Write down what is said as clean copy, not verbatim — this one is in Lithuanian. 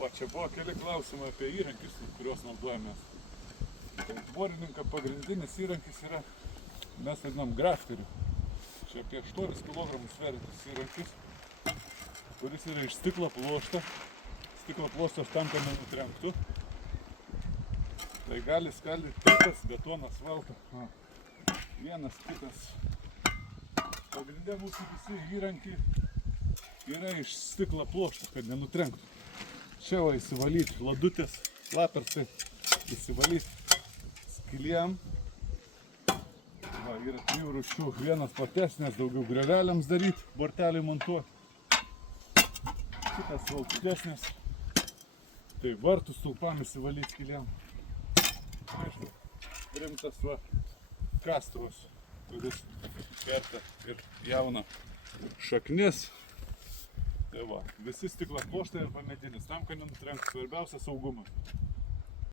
O čia buvo keli klausimai apie įrankius, kuriuos naudojamės. Tai tvorininko pagrindinis įrankis yra, mes vadinam grafteriu. Čia apie 8 kg sveriantis įrankis, kuris yra iš stiklo pluošto. Stiklo pluoštas tam, kad nenutrenktų. Tai gali skaldyti kitas, betoną, asfaltą. Vienas, kitas. Pagrindė mūsų visi įrankiai yra iš stiklo pluošto, kad nenutrenktų. Čia va įsivalyti ladutės, lapersai, įsivalyti skylėm. Va, yra 3 rūšių, vienas platesnės, daugiau greveliams daryti, borteliai montuoti. Kitas valtutesnės, tai vartų stulpam įsivalyti skylėm. Aišku, rimtas va kastuvas, kuris kerta ir jauna šaknis. Tai va, visi stiklo pluoštai arba medinis, tam, kad nenutrenktų, svarbiausia saugumas.